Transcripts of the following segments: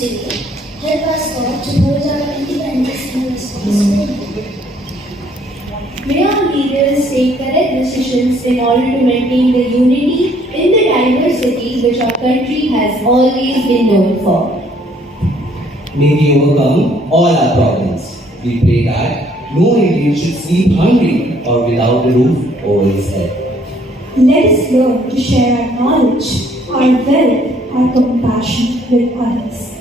today. Help us, God, to hold our independence and responsibility. May our leaders take correct decisions in order to maintain the unity in the diversity which our country has always been known for. May we overcome all our problems. We pray that no Indian should sleep hungry or without a roof over his head. Let us learn to share our knowledge, our wealth, our compassion with others.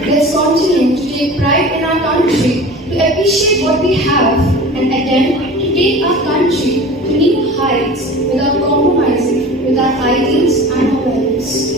Let's continue to take pride in our country, to appreciate what we have, and attempt to take our country to new heights without compromising with our ideals and our values.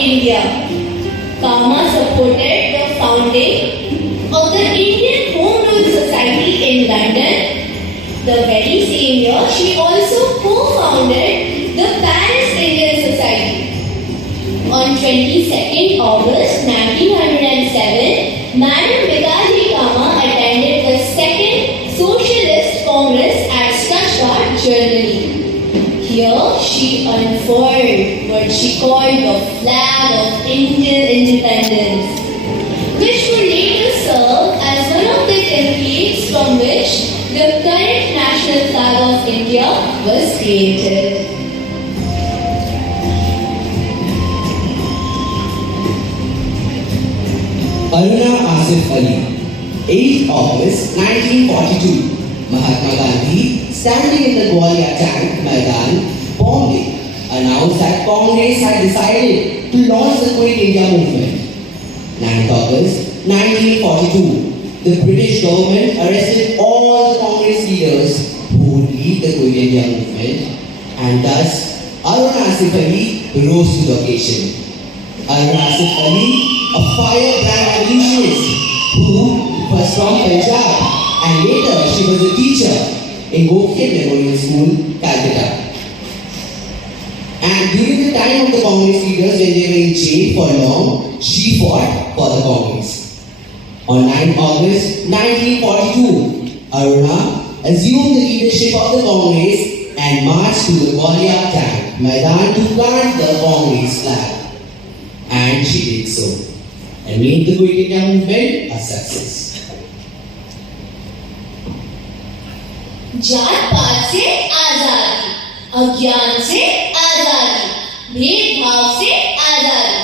India. Kama supported the founding of the Indian Home Rule Society in London. The very same year, she also co-founded the Paris Indian Society. On 22nd August 1907, Madam Bikaji Kama attended the Second Socialist Congress at Stuttgart, Germany. Here, she unfurled what she called the flag of Indian independence, which would later serve as one of the templates from which the current national flag of India was created. Aruna Asif Ali, 8 August 1942, Mahatma Gandhi, standing in the Gwalior Tank Maidan, Bombay, announced that Congress had decided to launch the Quit India movement. 9 August 1942, the British government arrested all the Congress leaders who would lead the Quit India movement, and thus Aruna Asif Ali rose to the occasion. Aruna Asif Ali, a firebrand revolutionist who was from Punjab, and later she was a teacher in Gokhale Memorial School, Calcutta. And during the time of the Congress leaders when they were in jail for long, she fought for the Congress. On 9 August 1942, Aruna assumed the leadership of the Congress and marched to the Gwalior Tank Maidan to plant the Congress flag. And she did so, and made the Quit India movement a success. जात पात से आजादी, अज्ञान से आजादी, भेदभाव से आजादी.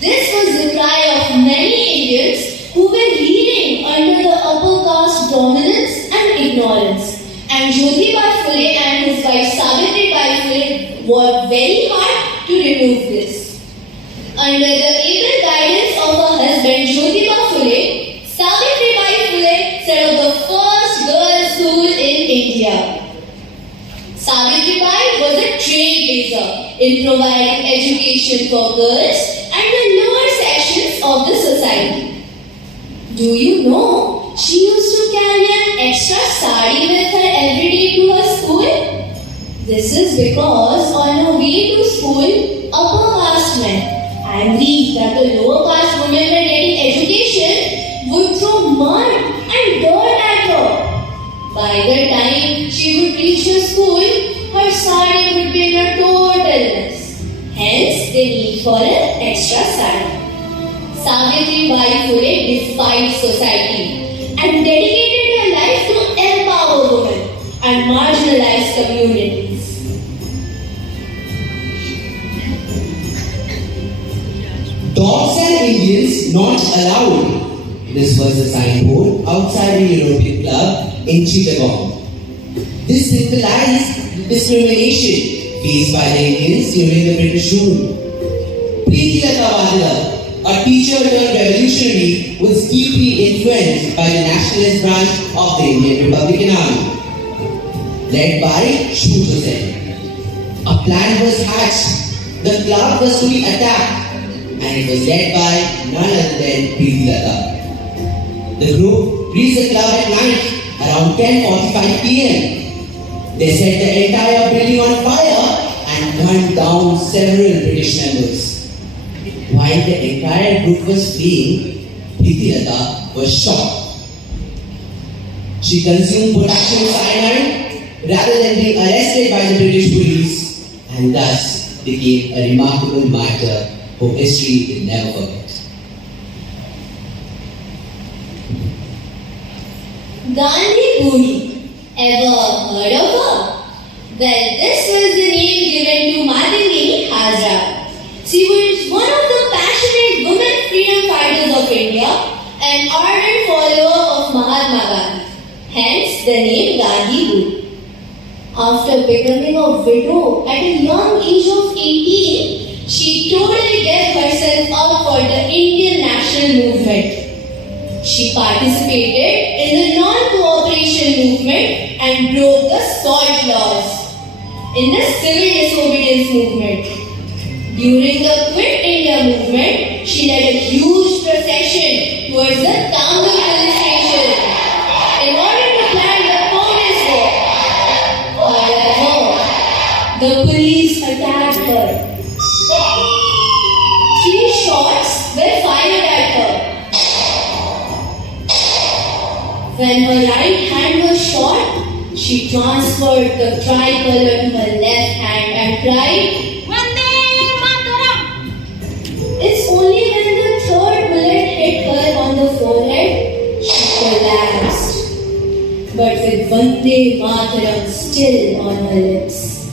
This was the cry of many Indians who were reeling under the upper caste dominance and ignorance. And Jyotiba Phule and his wife Savitri Bai Phule worked very hard to remove this. Under the able guidance of her husband Jyotiba Phule, Savitri Bai Phule set up the first girls' school in India. Savitri Bai was a trailblazer in providing education for girls and the lower sections of the society. Do you know she used to carry an extra sari with her every day to her school? This is because on her way to school, upper caste men, angry that the lower caste women were getting education, would throw mud and dirt at her. By the time she would reach the school, her sari would be in a total mess. Hence, the need for an extra sari. Savitri Bai Phule defied society and dedicated her life to empower women and marginalized communities. Dogs and Indians not allowed. This was the signboard outside a European club in Chittagong. This symbolized the discrimination faced by the Indians during the British rule. Preeti Lata Wadela, a teacher turned revolutionary, was deeply influenced by the nationalist branch of the Indian Republican Army, led by Shooter Sen. A plan was hatched. The club was to be attacked, and it was led by none other than Preeti Lata. The group reached the club at night around 10:45 p.m. They set the entire building on fire and gunned down several British members. While the entire group was fleeing, Preeti Lata was shot. She consumed potassium cyanide rather than being arrested by the British police, and thus became a remarkable martyr who history will never forget. Gandhi Buri. Ever heard of her? Well, this was the name given to Madhavini Hazra. She was one of the passionate women freedom fighters of India, an ardent follower of Mahatma Gandhi. Hence the name Gandhi Buri. After becoming a widow at a young age of 18, she totally gave herself up for the Indian national movement. She participated in the non-cooperation movement and broke the SALT laws in the civil disobedience movement. During the Quit India movement, she led a huge procession towards the Tambul police station in order to plan the Congress war. However, the police attacked her. 3 shots were fired at her. When her right hand was shot, she transferred the tricolor to her left hand and cried, "Vande Mataram!" It's only when the 3rd bullet hit her on the forehead, she collapsed. But with Vande Mataram still on her lips.